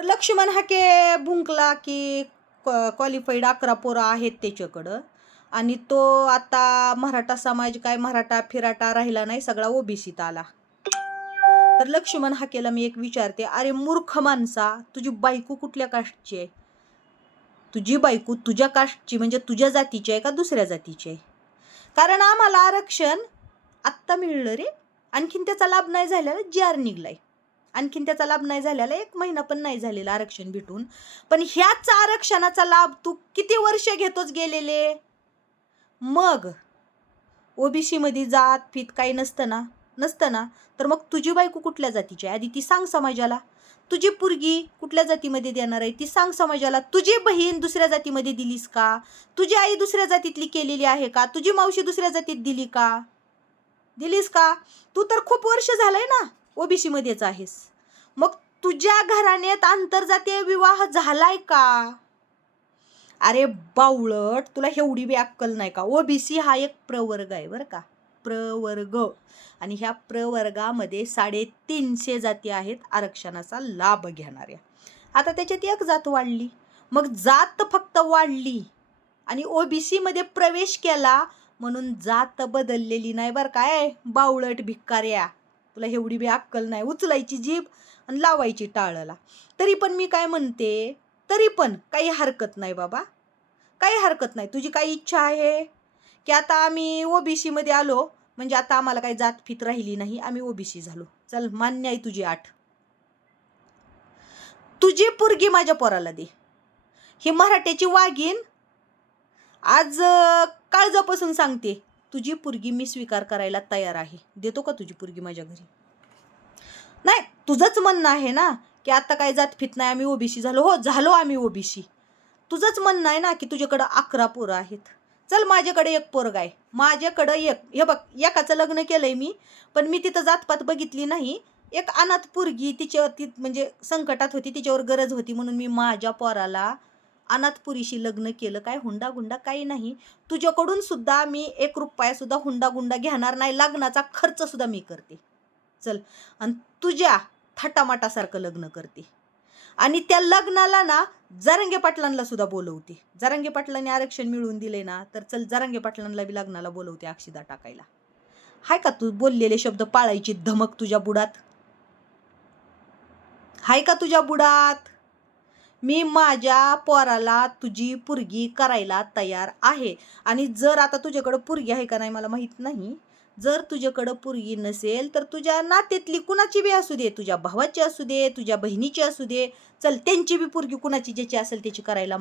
लक्ष्मण हाके भुंकला की क्वालिफाईड अकरा पोरं आहेत त्याच्याकडं. आणि तो आता मराठा समाज काय मराठा फिराटा राहिला नाही सगळा ओबीसीत आला. तर लक्ष्मण हाकेला मी एक विचारते अरे मूर्ख माणसा तुझी बायको कुठल्या कास्टची आहे? तुझी बायको तुझ्या कास्टची म्हणजे तुझ्या जातीची आहे का दुसऱ्या जातीची आहे? कारण आम्हाला आरक्षण आत्ता मिळलं रे. आणखीन त्याचा लाभ नाही झालेला जी आर निघलाय. आणखीन त्याचा लाभ नाही झालेला एक महिना पण नाही झालेला आरक्षण भेटून. पण ह्याच आरक्षणाचा लाभ तू किती वर्ष घेतोच गेलेले? मग ओबीसीमध्ये जात फित काही नसतं ना? नसतं ना? तर मग तुझी बायको कुठल्या जातीची आहे? आधी ती सांग समाजाला. तुझी पुरगी कुठल्या जातीमध्ये देणार आहे? ती सांग समाजाला. तुझी बहीण दुसऱ्या जातीमध्ये दिलीस का? तुझी आई दुसऱ्या जातीतली केलेली आहे का? तुझी मावशी दुसऱ्या जातीत दिली का? दिलीस का? तू तर खूप वर्ष झालंय ना? ओबीसीमध्येच आहेस. मग तुझ्या घराण्यात आंतरजातीय विवाह झालाय का? अरे बावळट तुला एवढी बी अक्कल नाही का? ओबीसी हा एक प्रवर्ग आहे बरं का. प्रवर्ग. आणि ह्या प्रवर्गामध्ये साडेतीनशे जाती आहेत आरक्षणाचा लाभ घेणाऱ्या. आता त्याच्यात एक जात वाढली. मग जात फक्त वाढली. आणि ओबीसीमध्ये प्रवेश केला म्हणून जात बदललेली नाही बरं काय? बावळट भिक्काऱ्या. तुला एवढी बी अक्कल नाही. उचलायची जीभ आणि लावायची टाळला. तरी पण मी काय म्हणते? तरी पण काही हरकत नाही बाबा. काही हरकत नाही. तुझी काही इच्छा आहे? की आता आम्ही ओबीसीमध्ये आलो म्हणजे आता आम्हाला काही जात फित राहिली नाही. आम्ही ओबीसी झालो. चल मान्य आहे तुझी आठ. तुझी पुरगी माझ्या पोराला दे. ही मराठ्याची वाघीण आज काळजापासून सांगते. तुझी पुरगी मी स्वीकार करायला तयार आहे. देतो का तुझी पुरगी माझ्या घरी? नाही तुझंच म्हणणं आहे ना की आता काय जात फित नाही आम्ही ओबीसी झालो. हो झालो आम्ही ओबीसी. तुझंच म्हणणं आहे ना की तुझ्याकडं अकरा पोरं आहेत. चल माझ्याकडे एक पोरग आहे. माझ्याकडं एक. हे बघ एकाचं लग्न केलंय मी पण मी तिथं जातपात बघितली नाही. एक अनाथ पोरगी तिच्यावर ती म्हणजे संकटात होती तिच्यावर गरज होती म्हणून मी माझ्या पोराला अनाथपुरीशी लग्न केलं काय हुंडा गुंडा काही नाही. तुझ्याकडून सुद्धा मी एक रुपया सुद्धा हुंडा गुंडा घेणार नाही लग्नाचा खर्च सुद्धा मी करते. चल. आणि तुझ्या थाटामाटासारखं लग्न करते. आणि त्या लग्नाला ना जरंगे पाटलांना सुद्धा बोलवते. जरंगे पाटलांनी आरक्षण मिळवून दिले ना तर चल जरंगे पाटलांना बी लग्नाला बोलवते अक्षिदा टाकायला. हाय का तू बोललेले शब्द पाळायची धमक तुझ्या बुडात? हाय का तुझ्या बुडात? मी माझ्या पोराला तुझी पुरगी करायला तयार आहे. आणि जर आता तुझ्याकडं पुरगी आहे का नाही मला माहीत नाही. जर तुझ्याकडं पुरगी नसेल तर तुझ्या नात्यातली कुणाची बी असू दे तुझ्या भावाची असू दे तुझ्या बहिणीची असू दे चल त्यांची बी पुरगी कुणाची ज्याची असेल त्याची करायला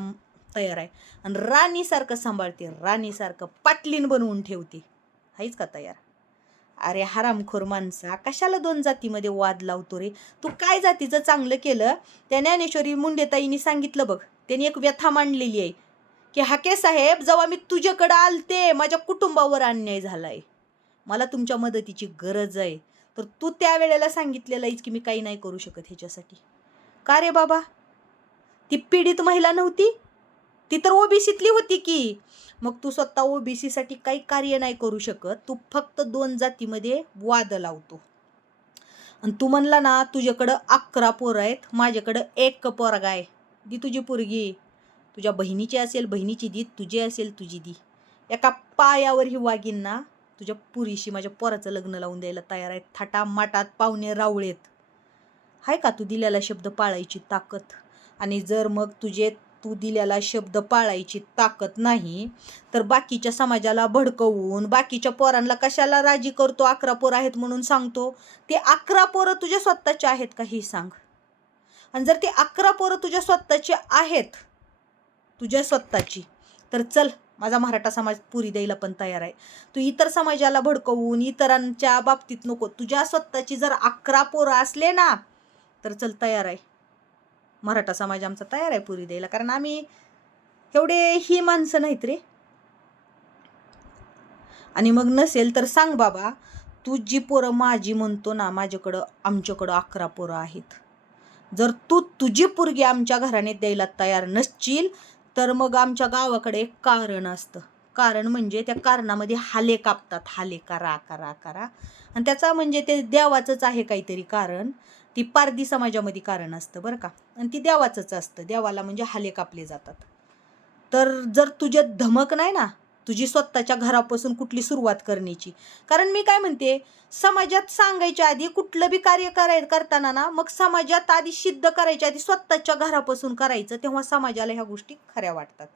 तयार आहे. आणि राणीसारखं सांभाळते राणीसारखं पाटलीन बनवून ठेवते. आहेच का तयार? अरे हरामखोर माणसा कशाला दोन जातीमध्ये वाद लावतो रे? तू काय जातीचं चांगलं केलं? त्या ज्ञानेश्वरी मुंडेताईंनी सांगितलं बघ त्यांनी एक व्यथा मांडलेली आहे की हाके साहेब जेव्हा मी तुझ्याकडं आलते माझ्या कुटुंबावर अन्याय झालाय. मला तुमच्या मदतीची गरज आहे. तर तू त्यावेळेला सांगितलेलं आहेस की मी काही नाही करू शकत ह्याच्यासाठी. का रे बाबा? ती पीडित महिला नव्हती? ती तर ओबीसीतली होती की. मग तू स्वतः ओबीसीसाठी काही कार्य नाही करू शकत. तू फक्त दोन जातीमध्ये वाद लावतो. आणि तू म्हणला ना तुझ्याकडं अकरा पोरं आहेत. माझ्याकडं एक पोरगा आहे. दी तुझी पोरगी. तुझ्या बहिणीची असेल बहिणीची दी. तुझी असेल तुझी दी. एका पायावर ही वागींना तुझ्या पुरीशी माझ्या पोराचं लग्न लावून द्यायला तयार आहेत. थाटा माटात पाहुणे रावळेत. आहे का तू दिलेला शब्द पाळायची ताकद? आणि जर मग तुझे तू दिलेला शब्द पाळायची ताकद नाही तर बाकीच्या समाजाला भडकवून बाकीच्या पोरांना कशाला राजी करतो अकरा पोरं आहेत म्हणून सांगतो? ते अकरा पोरं तुझ्या स्वतःचे आहेत का हे सांग. आणि जर ते अकरा पोरं तुझ्या स्वतःची आहेत तुझ्या स्वतःची तर चल माझा मराठा समाज पुरी द्यायला पण तयार आहे. तू इतर समाजाला भडकवून इतरांच्या बाबतीत नको. तुझ्या स्वतःची जर अकरा पोरं असले ना तर चल तयार आहे. मराठा समाज आमचा तयार आहे पुरी द्यायला. कारण आम्ही एवढे ही माणसं नाहीत रे. आणि मग नसेल तर सांग बाबा तू जी पोरं माझी म्हणतो ना माझ्याकडं आमच्याकडं अकरा पोरं आहेत. जर तू तुझी पोरगी आमच्या घराने द्यायला तयार नसशील तर मग आमच्या गावाकडे एक कारण असतं. कारण म्हणजे त्या कारणामध्ये हाले कापतात. हाले करा करा करा. आणि त्याचा म्हणजे ते देवाचंच आहे काहीतरी कारण. ती पारधी समाजामध्ये कारण असतं बरं का. आणि ती देवाचंच असतं. देवाला म्हणजे हाले कापले जातात. तर जर तुझ्यात धमक नाही ना तुझी स्वतःच्या घरापासून कुठली सुरुवात करण्याची. कारण मी काय म्हणते समाजात सांगायच्या आधी कुठलं बी कार्य कराय करताना ना मग समाजात आधी सिद्ध करायच्या आधी स्वतःच्या घरापासून करायचं तेव्हा समाजाला ह्या गोष्टी खऱ्या वाटतात.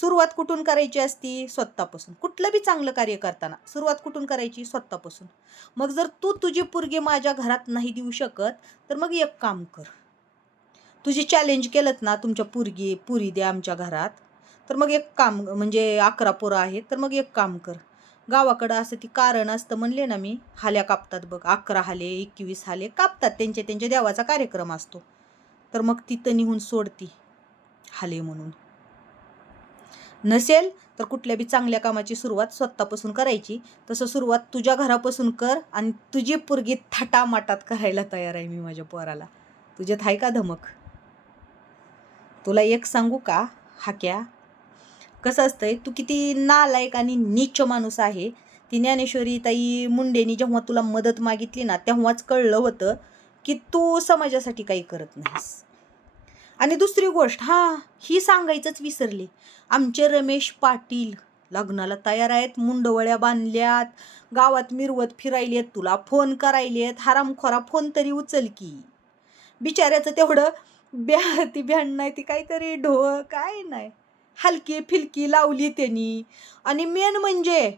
सुरुवात कुठून करायची असती? स्वतःपासून. कुठलं बी चांगलं कार्य करताना सुरुवात कुठून करायची? स्वतःपासून. मग जर तू तुझी पुरगी माझ्या घरात नाही देऊ शकत तर मग एक काम कर. तुझी चॅलेंज केलं ना तुमच्या पुरगी पुरी द्या आमच्या घरात तर मग एक काम म्हणजे अकरा पोरं आहेत तर मग एक काम कर. गावाकडं असं ती कारण असतं म्हणले ना मी हाल्या कापतात बघ अकरा हाले एकवीस हाले कापतात त्यांच्या त्यांच्या देवाचा कार्यक्रम असतो. तर मग तिथं निहून सोडती हाले म्हणून. नसेल तर कुठल्या बी चांगल्या कामाची सुरुवात स्वतःपासून करायची. तसं सुरुवात तुझ्या घरापासून कर आणि तुझी पुरगी थाटामाटात करायला तयार आहे मी माझ्या पोराला. तुझ्यात आहे का धमक? तुला एक सांगू का हाक्या? कसं असतंय तू किती नालायक आणि नीच माणूस आहे. ती ज्ञानेश्वरी ताई मुंडेनी जेव्हा तुला मदत मागितली ना तेव्हाच कळलं होतं की तू समाजासाठी काही करत नाहीस. आणि दुसरी गोष्ट हां ही सांगायचंच विसरले. आमचे रमेश पाटील लग्नाला तयार आहेत मुंडवळ्या बांधल्यात गावात मिरवत फिरायलेत तुला फोन करायलेत हरामखोरा फोन तरी उचल की. बिचाऱ्याचं तेवढं ब्या ती भ्याण नाही ती काहीतरी ढोळ काय नाही. हलकी फिलकी लावली त्यांनी. आणि मेन म्हणजे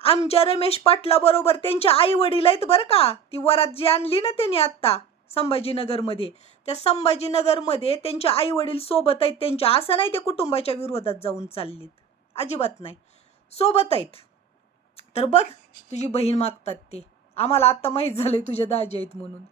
आमच्या रमेश पाटलाबरोबर त्यांच्या आई वडील आहेत बरं का? ती वरात जी आणली ना त्यांनी आत्ता संभाजीनगरमध्ये त्या संभाजीनगरमध्ये त्यांच्या आई वडील सोबत आहेत त्यांच्या असं नाही ते कुटुंबाच्या विरोधात जाऊन चाललीत. अजिबात नाही. सोबत आहेत. तर बघ तुझी बहीण मागतात ते. आम्हाला आत्ता माहीत झालंय तुझ्या दाजी आहेत म्हणून.